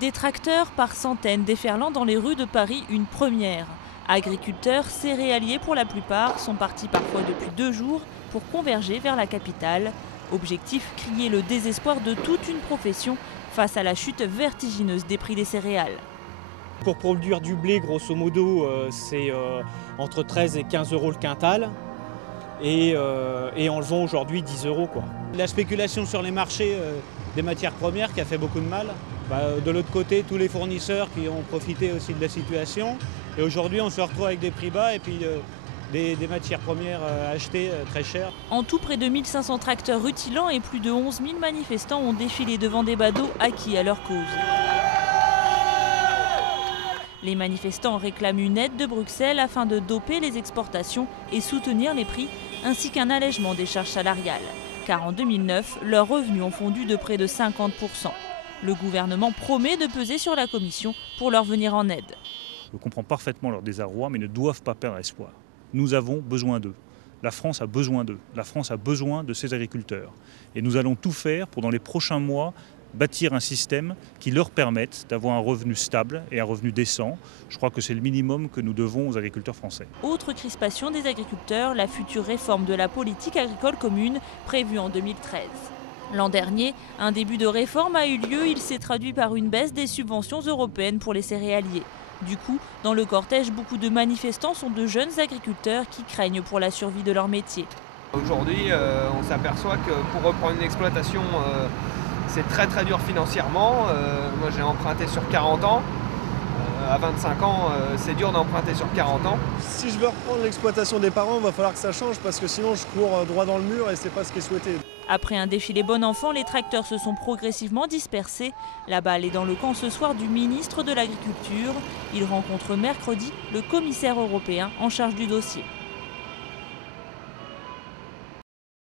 Des tracteurs par centaines déferlant dans les rues de Paris, une première. Agriculteurs, céréaliers pour la plupart, sont partis parfois depuis 2 jours pour converger vers la capitale. Objectif, crier le désespoir de toute une profession face à la chute vertigineuse des prix des céréales. Pour produire du blé, grosso modo, c'est entre 13 et 15 euros le quintal. Et on le vend aujourd'hui 10 euros, quoi. La spéculation sur les marchés des matières premières qui a fait beaucoup de mal. De l'autre côté, tous les fournisseurs qui ont profité aussi de la situation. Et aujourd'hui, on se retrouve avec des prix bas et puis des matières premières achetées très chères. En tout, près de 1500 tracteurs rutilants et plus de 11 000 manifestants ont défilé devant des badauds acquis à leur cause. Les manifestants réclament une aide de Bruxelles afin de doper les exportations et soutenir les prix, ainsi qu'un allègement des charges salariales. Car en 2009, leurs revenus ont fondu de près de 50%. Le gouvernement promet de peser sur la Commission pour leur venir en aide. Je comprends parfaitement leur désarroi, mais ne doivent pas perdre espoir. Nous avons besoin d'eux. La France a besoin d'eux. La France a besoin de ses agriculteurs. Et nous allons tout faire pour, dans les prochains mois, bâtir un système qui leur permette d'avoir un revenu stable et un revenu décent. Je crois que c'est le minimum que nous devons aux agriculteurs français. Autre crispation des agriculteurs, la future réforme de la politique agricole commune prévue en 2013. L'an dernier, un début de réforme a eu lieu. Il s'est traduit par une baisse des subventions européennes pour les céréaliers. Du coup, dans le cortège, beaucoup de manifestants sont de jeunes agriculteurs qui craignent pour la survie de leur métier. Aujourd'hui, on s'aperçoit que pour reprendre une exploitation, c'est très dur financièrement. Moi, j'ai emprunté sur 40 ans. À 25 ans, c'est dur d'emprunter sur 40 ans. Si je veux reprendre l'exploitation des parents, il va falloir que ça change parce que sinon je cours droit dans le mur et c'est pas ce qui est souhaité. Après un défilé bon enfant, les tracteurs se sont progressivement dispersés. La balle est dans le camp ce soir du ministre de l'Agriculture. Il rencontre mercredi le commissaire européen en charge du dossier.